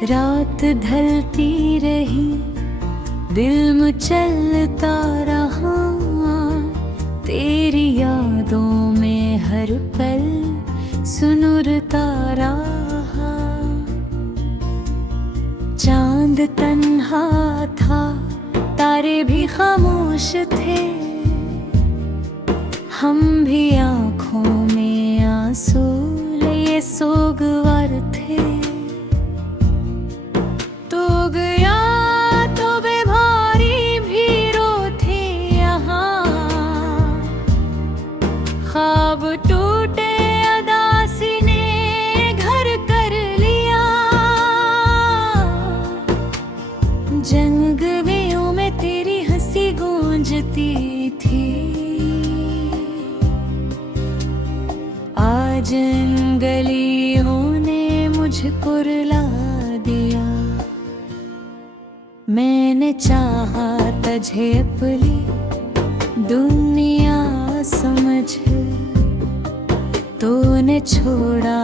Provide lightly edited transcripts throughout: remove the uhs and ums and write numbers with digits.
रात ढलती रही, दिल मचलता रहा, तेरी यादों में हर पल सुनुरता रहा। चांद तन्हा था, तारे भी खामोश थे, हम भी आँखों में आंसू लिए सोगवार थे। तो गया तो बेभारी भीड़ो थे यहाँ, ख्वाब टूटे अदासी ने घर कर लिया। जंगलियों में तेरी हंसी गूंजती थी, आज इन गलियों ने मुझको रुला दिया। मैंने चाहा तुझे अपनी दुनिया समझ, तूने छोड़ा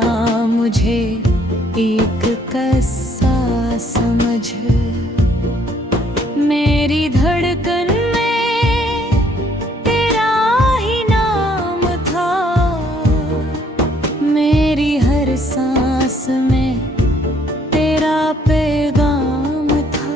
मुझे एक कस्सा समझ। मेरी धड़कन में तेरा ही नाम था, मेरी हर सांस में तेरा पैगाम था।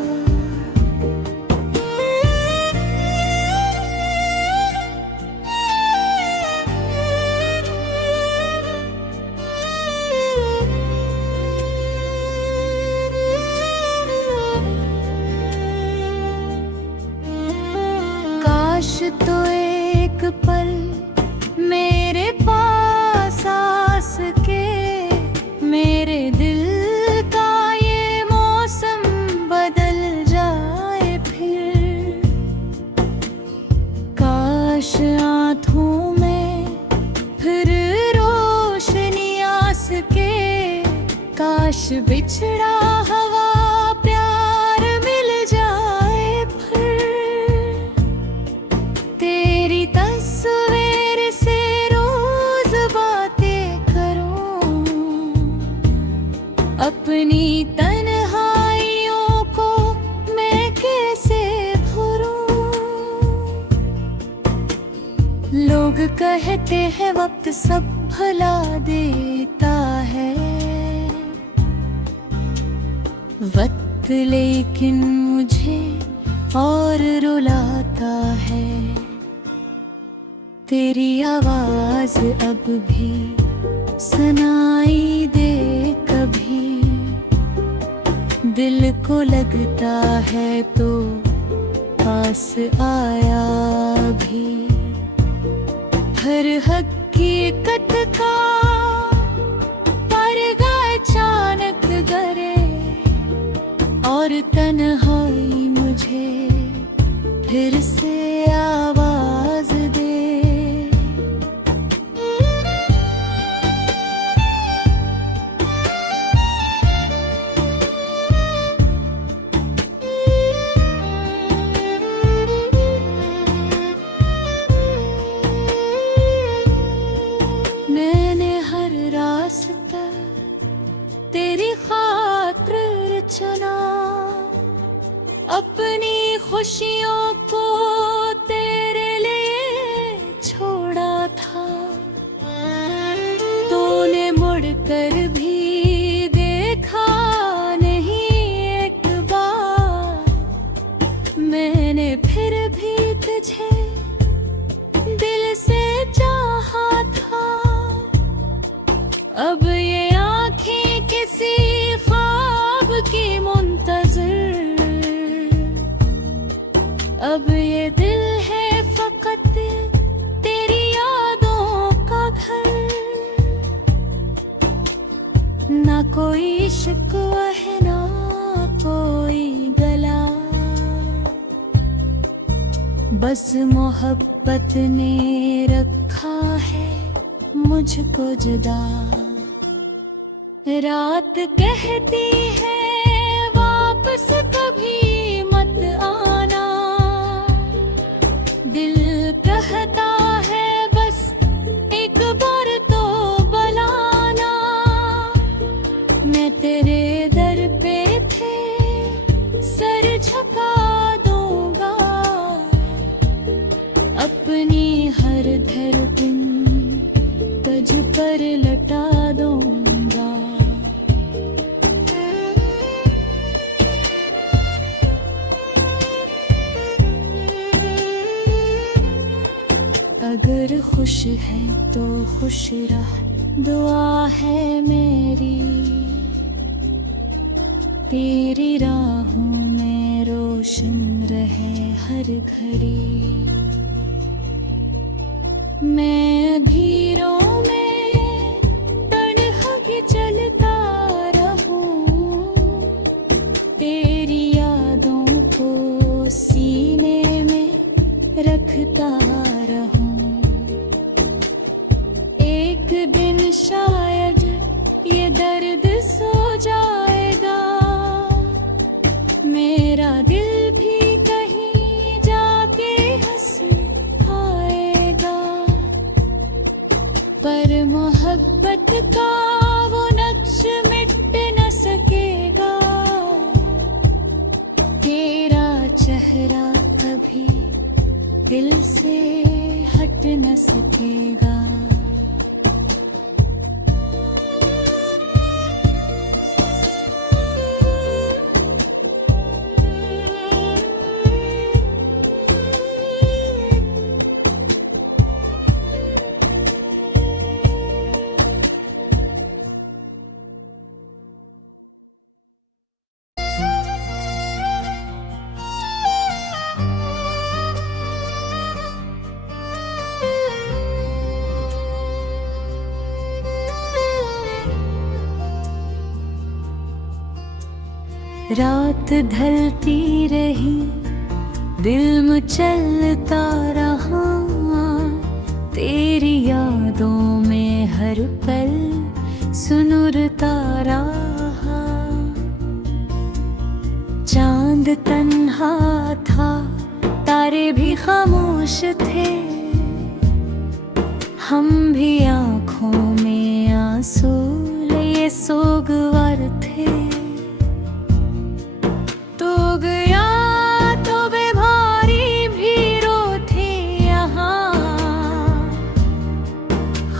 काश तो एक पल मेरे पास आ सके, मेरे दिल का ये मौसम बदल जाए फिर। काश आँखों में फिर रोशनी आ सके, काश बिछड़ा हवा प्यार मिल जाए फिर। तेरी तस्वीर से रोज बातें करूं, अपनी तन्हाइयों को मैं कैसे भूलूं। लोग कहते हैं वक्त सब भुला देता है, वक्त लेकिन मुझे और रुलाता है। तेरी आवाज अब भी सुनाई दे कभी, दिल को लगता है तो पास आया भी। हर हकीकत का पर्दा अचानक गिरे, और तन्हाई मुझे फिर से आवाज दे। मैंने हर रास्ता तेरी खातिर चुना, अपनी खुशियों को तेरे लिए छोड़ा था। तूने मुड़कर भी देखा नहीं एक बार, मैंने फिर भी तुझे दिल से चाहा था। अब ये आँखें किसी ख्वाब की मुंतज़िर, अब ये दिल है फकत तेरी यादों का घर। ना कोई शिकवा है ना कोई गला, बस मोहब्बत ने रखा है मुझको जुदा। रात कहती है वापस कभी मत आना, दिल कहता है बस एक बार तो बुलाना। मैं तेरे दर पे अगर खुश है तो खुश रह, दुआ है मेरी। तेरी राहों में रोशन रहे हर घड़ी। मैं भीड़ों में तन्हा ही चलता रहूं, तेरी यादों को सीने में रखता रहूं। एक दिन शायद ये दर्द सो जाएगा, मेरा दिल भी कहीं जाके हंस आएगा। पर मोहब्बत का वो नक्श मिट न सकेगा, तेरा चेहरा कभी दिल से हट न सकेगा। रात ढलती रही, दिल मचलता रहा, तेरी यादों में हर पल सुनुरता रहा। चांद तन्हा था, तारे भी खामोश थे, हम भी आँखों में आंसू लिए सोगवार थे।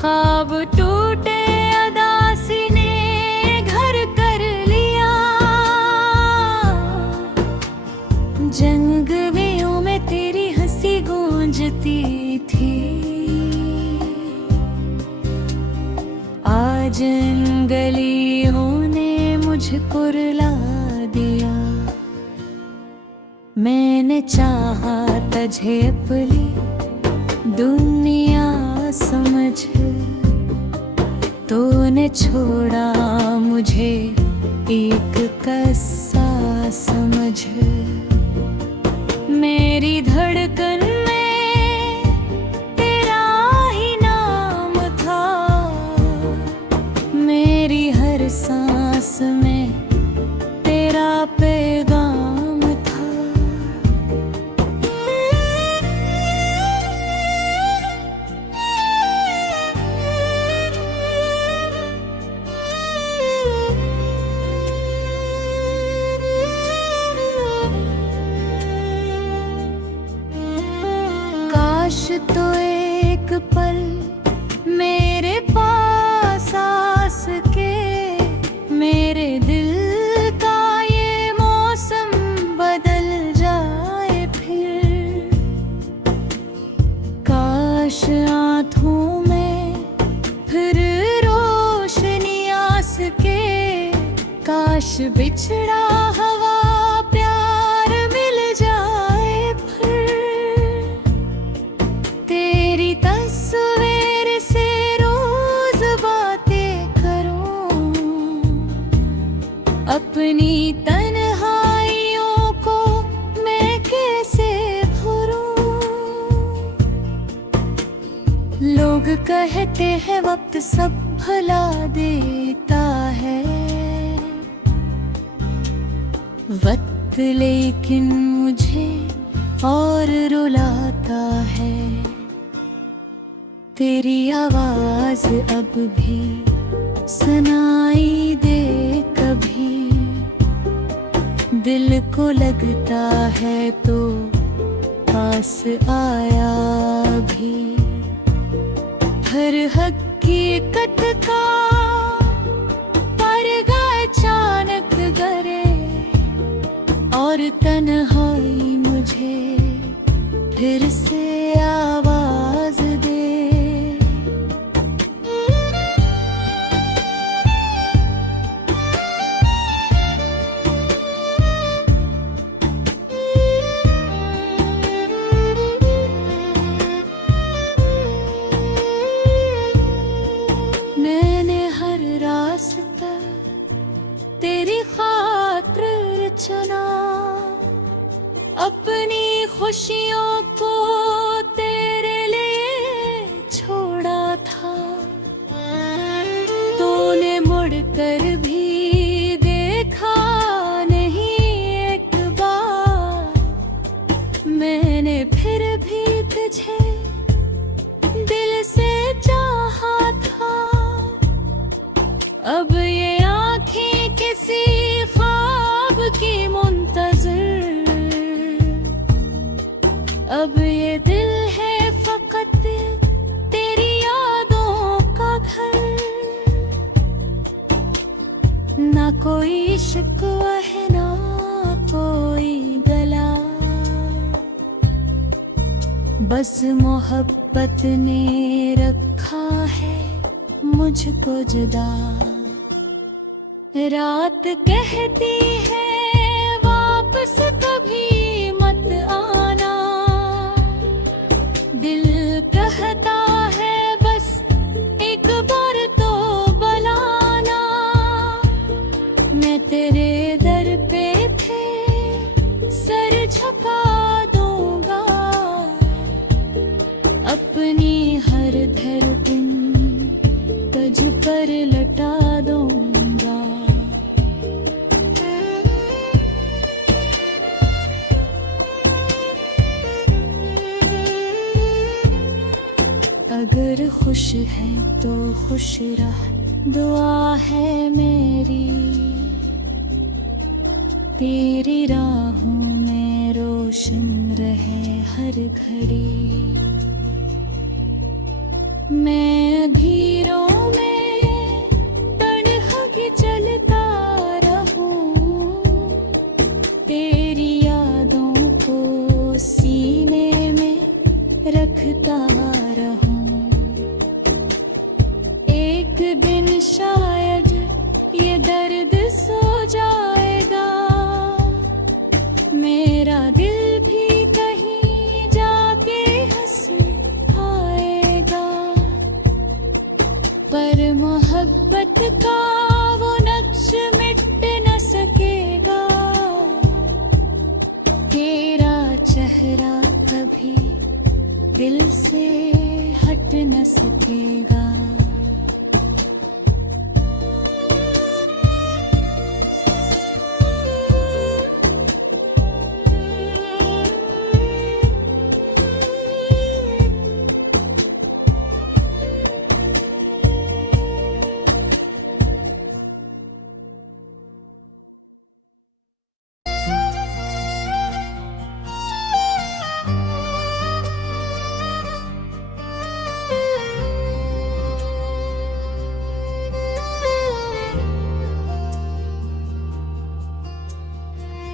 ख्वाब टूटे अदासी ने घर कर लिया, जंगलियों में तेरी हंसी गूंजती थी। आज इन गलियों ने मुझको रुला दिया। मैंने चाहा तुझे अपनी दुनिया समझ, तूने छोड़ा मुझे एक कस्सा समझ। मेरी धड़कन में तेरा ही नाम था, मेरी हर सांस में तेरा पैगाम था। काश तो एक पल मेरे पास आ सके, मेरे दिल का ये मौसम बदल जाए फिर। काश आँखों में फिर रोशनी आ सके, काश बिछड़ा हवा प्यार मिल जाए फिर। तेरी तस्वीर से रोज बातें करूं, अपनी तन्हाइयों को मैं कैसे भरूं। लोग कहते हैं वक्त सब भुला देता है, वक्त लेकिन मुझे और रुलाता है। तेरी आवाज अब भी सुनाई दे कभी, दिल को लगता है तो पास आया भी। हर हकीकत का पर्दा अचानक गिरे, और तन्हाई मुझे फिर से आवाज दे। अपनी खुशियों को तेरे लिए छोड़ा था। तूने मुड़कर भी देखा नहीं एक बार, मैंने फिर भी तुझे दिल से चाहा था। अब ये आँखें किसी ख्वाब की मुंतज़िर, अब ये दिल है फकत तेरी यादों का घर। ना कोई शिकवा है ना कोई गला, बस मोहब्बत ने रखा है मुझको जुदा। रात कहती है वापस कभी मत आना, दिल कहता है बस एक बार तो बुलाना। मैं तेरे दर पे थे सर झुका दूंगा, अपनी हर धड़कन तुझ पर लटा दूंगा। अगर खुश है तो खुश रह, दुआ है मेरी। तेरी राहों में रोशन रहे हर घड़ी। मैं अंधेरों में तन्हा के चलता रहूं, तेरी यादों को सीने में रखता रहूं। एक दिन शायद ये दर्द सो जाएगा, मेरा दिल भी कहीं जाके हंस आएगा। पर मोहब्बत का वो नक्श मिट न सकेगा, तेरा चेहरा कभी दिल से हट न सकेगा।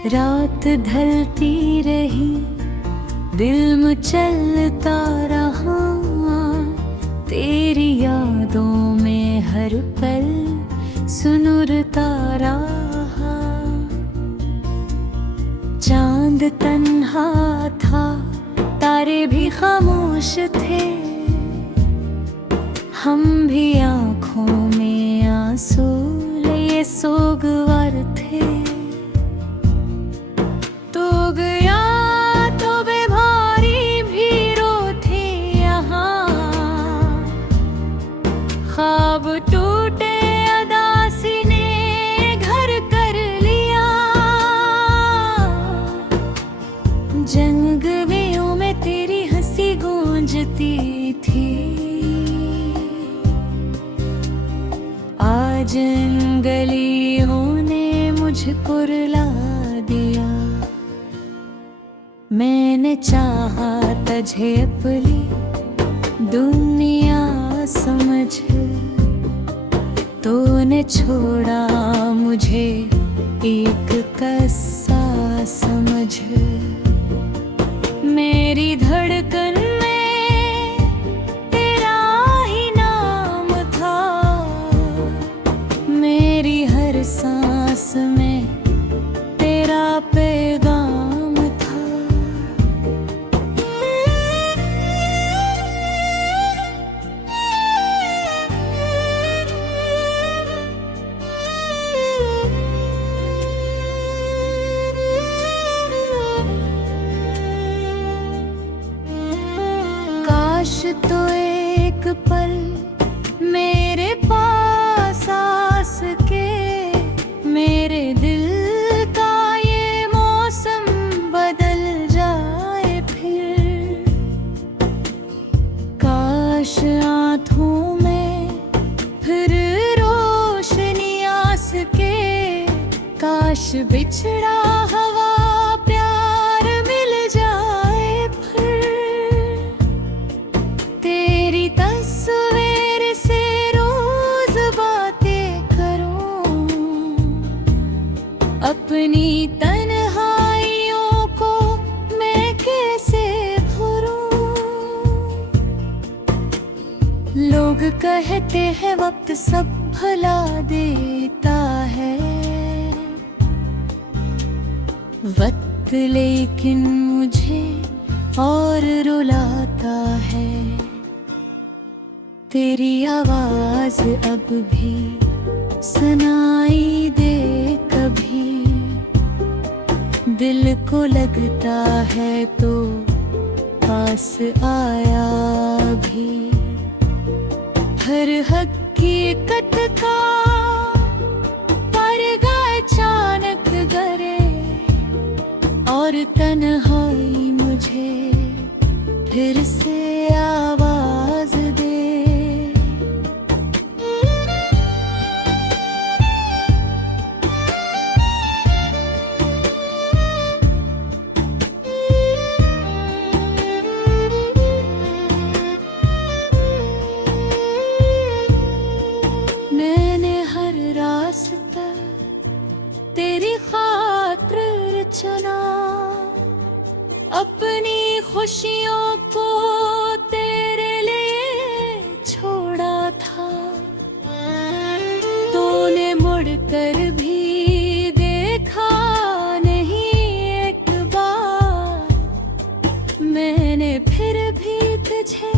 रात ढलती रही, दिल मचलता रहा, तेरी यादों में हर पल सुनुरता रहा। चांद तन्हा था, तारे भी खामोश थे, हम भी आँखों में आंसू लिए सोगवार थे। ख्वाब टूटे अदासी ने घर कर लिया, जंगलियों में तेरी हंसी गूंजती थी। आज इन गलियों ने मुझको रुला दिया। मैंने चाहा तुझे अपनी दुनिया समझ, तूने छोड़ा मुझे एक कस्सा समझ। मेरी धड़कन में तेरा ही नाम था, मेरी हर सांस में तेरा पैगाम था। बिछड़ा हवा प्यार मिल जाए फिर, तेरी तस्वीर से रोज बातें करूं, अपनी तन्हाइयों को मैं कैसे भरूं। लोग कहते हैं वक्त सब भुला देता है, वक्त लेकिन मुझे और रुलाता है। तेरी आवाज अब भी सुनाई दे कभी, दिल को लगता है तो पास आया भी। हर हकीकत का पर्दा अचानक गिरे और तन्हाई मुझे फिर से आवाज दे। मैंने हर रास्ता तेरी खातिर चुना, अपनी खुशियों को तेरे लिए छोड़ा था। तूने मुड़कर भी देखा नहीं एक बार, मैंने फिर भी तुझे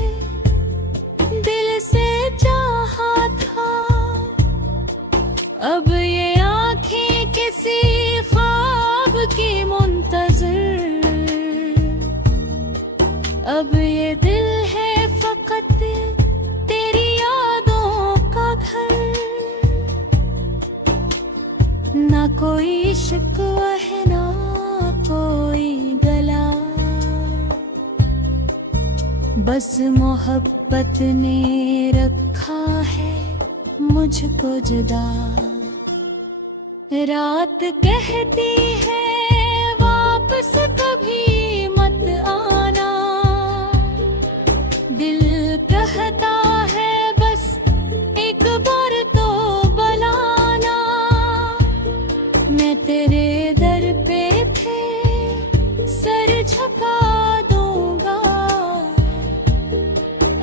दिल से चाहा था। अब ये आँखें किसी ख्वाब की मुंतज़िर, अब ये दिल है फकत तेरी यादों का घर। ना कोई शिकवा है ना कोई गला, बस मोहब्बत ने रखा है मुझको जुदा। रात कहती है वापस कभी मत आना, दिल कहता है बस एक बार तो बुलाना। मैं तेरे दर पे थे सर झुका दूंगा,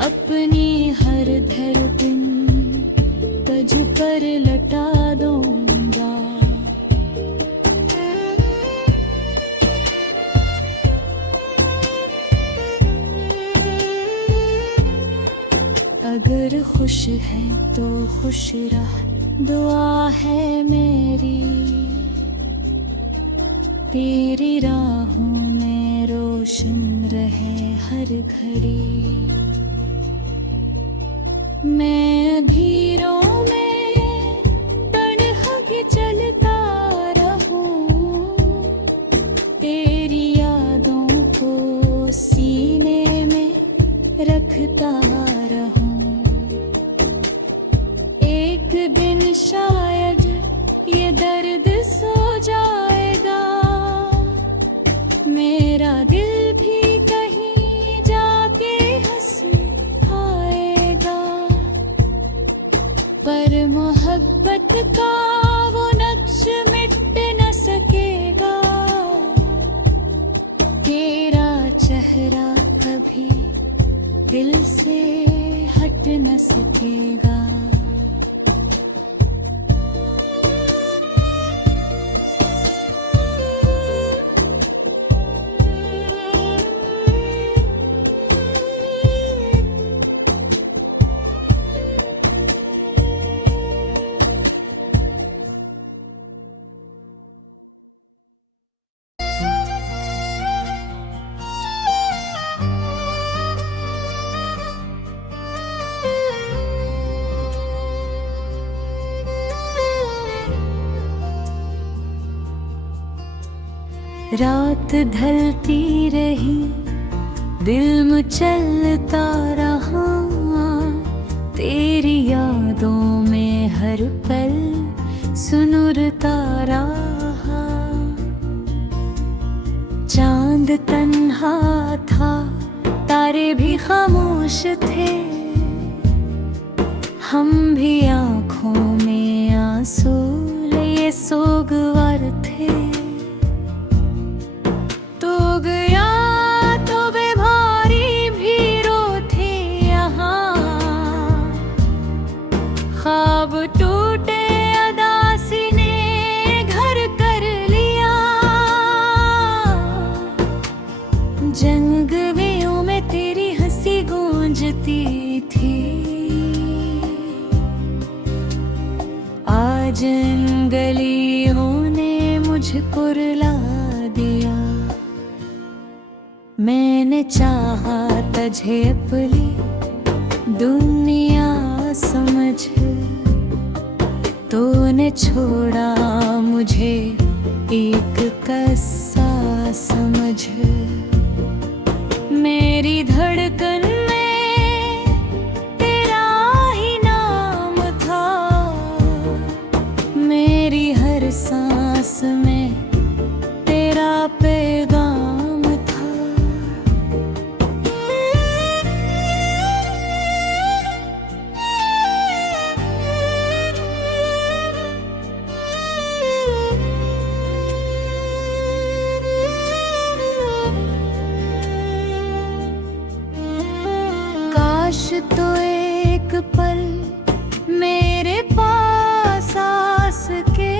अपनी हर धड़कन तुझ पर लटा दूंगा। अगर खुश है तो खुश रह, दुआ है मेरी। तेरी राहों में रोशन रहे हर घड़ी। मैं अंधेरों में तन्हा ही चलता रहूं, तेरी यादों को सीने में रखता रहूं। एक दिन शायद ये दर्द सो जाएगा, मेरा दिल भी कहीं जाके हंस आएगा। पर मोहब्बत का वो नक्श मिट न सकेगा, तेरा चेहरा कभी दिल से हट न सकेगा। रात ढलती रही, दिल मचलता रहा, तेरी यादों में हर पल सुनुरता रहा। तन्हा था, तारे भी खामोश थे, हम भी आँखों में आंसू लिए सोगवार थे। तो गया तो बेभारी भीड़ो थी यहाँ, ख्वाब टूटे अदासी ने घर कर लिया। जंगलियों में तेरी हंसी गूंजती थी, आज इन गलियों ने मुझको रुला दिया। मैंने चाहा तुझे अपनी दुनिया समझ, तूने छोड़ा मुझे एक कस्सा समझ। मेरी धड़कन में तेरा ही नाम था, मेरी हर सांस में तेरा पैगाम था। काश तो एक पल मेरे पास आ सके,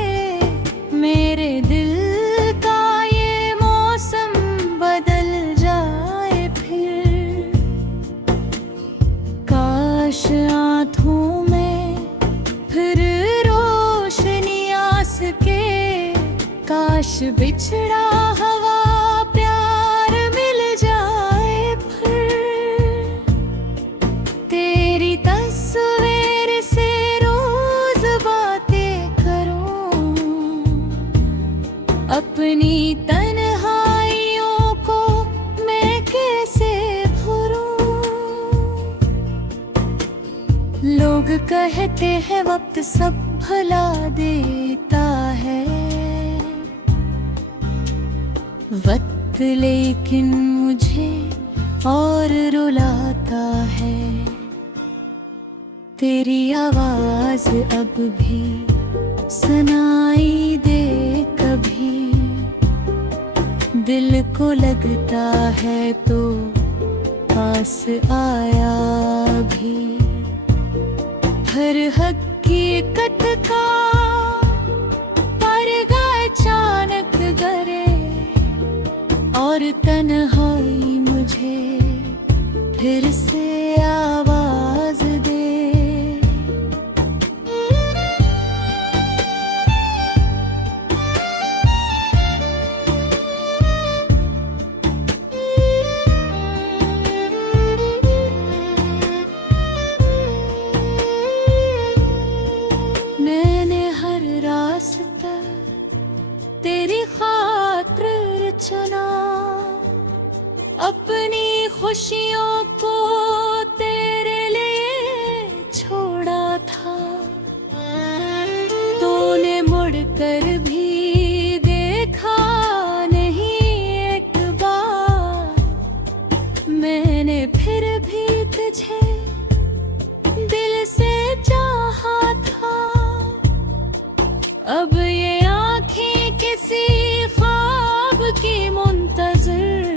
मेरे दिल का ये मौसम बदल जाए फिर। काश आँखों में फिर रोशनी आ सके, काश बिछड़ा हवा प्यार मिल जाए फिर। तेरी तस्वीर से रोज बातें करूं, अपनी तन्हाइयों को मैं कैसे भरूं। लोग कहते हैं वक्त सब भुला देता है, वक्त लेकिन मुझे और रुलाता है। तेरी आवाज अब भी सुनाई दे कभी, दिल को लगता है तो पास आया भी। हर हकीकत का पर्दा अचानक गिरे, और तन्हाई मुझे फिर से आवाज दे। मैंने हर रास्ता तेरी खातिर चुना, अपनी खुशियों को तेरे लिए छोड़ा था। तूने मुड़कर भी देखा नहीं एक बार, मैंने फिर भी तुझे दिल से चाहा था। अब ये आँखें किसी ख्वाब की मुंतज़िर,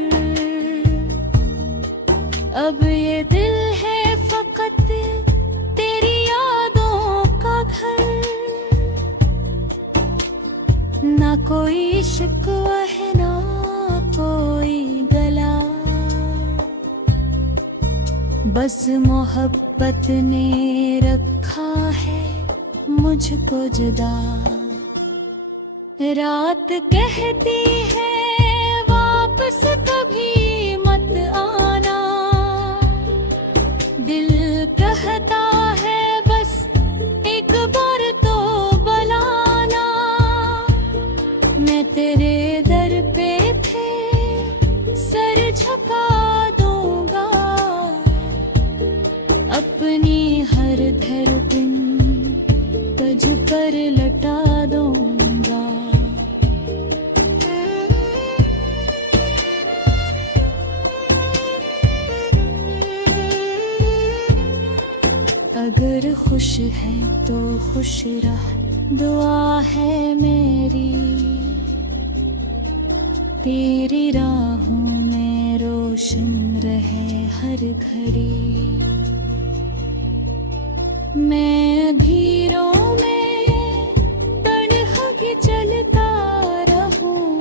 अब ये दिल है फकत तेरी यादों का घर। ना कोई शिकवा है ना कोई गला, बस मोहब्बत ने रखा है मुझको जुदा। रात कहती है वापस कभी मत आना, दिल कहता है बस एक बार तो बुलाना। मैं तेरे दर पे थे सर झुका दूंगा, अपनी हर धड़कन तुझ पर लटा दूंगा। अगर खुश है तो खुश रह, दुआ है मेरी। तेरी राहों में रोशन रहे हर घड़ी। मैं भीड़ों में तन्हा के चलता रहूं,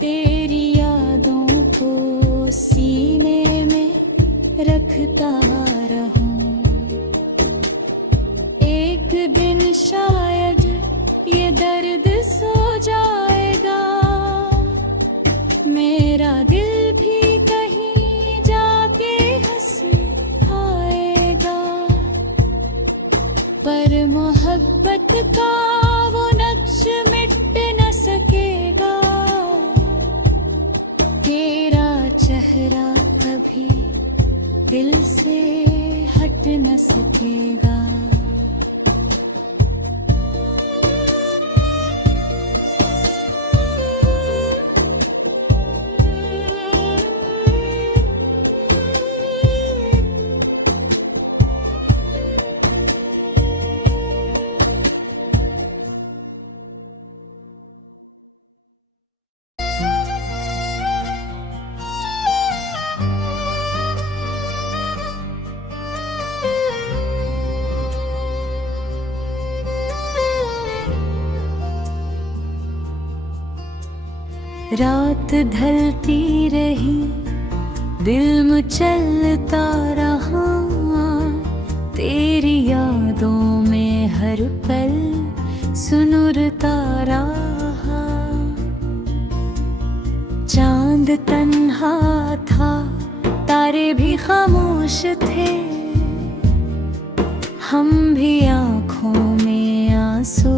तेरी यादों को सीने में रखता रहूं। एक दिन शायद ये दर्द सो जाएगा, मेरा दिल भी कहीं जाके हंस आएगा। पर मोहब्बत का वो नक्श मिट न सकेगा, तेरा चेहरा कभी दिल से हट न सकेगा। रात ढलती रही, दिल मचलता रहा, तेरी यादों में हर पल सुनुरता रहा। चांद तन्हा था, तारे भी खामोश थे, हम भी आँखों में आंसू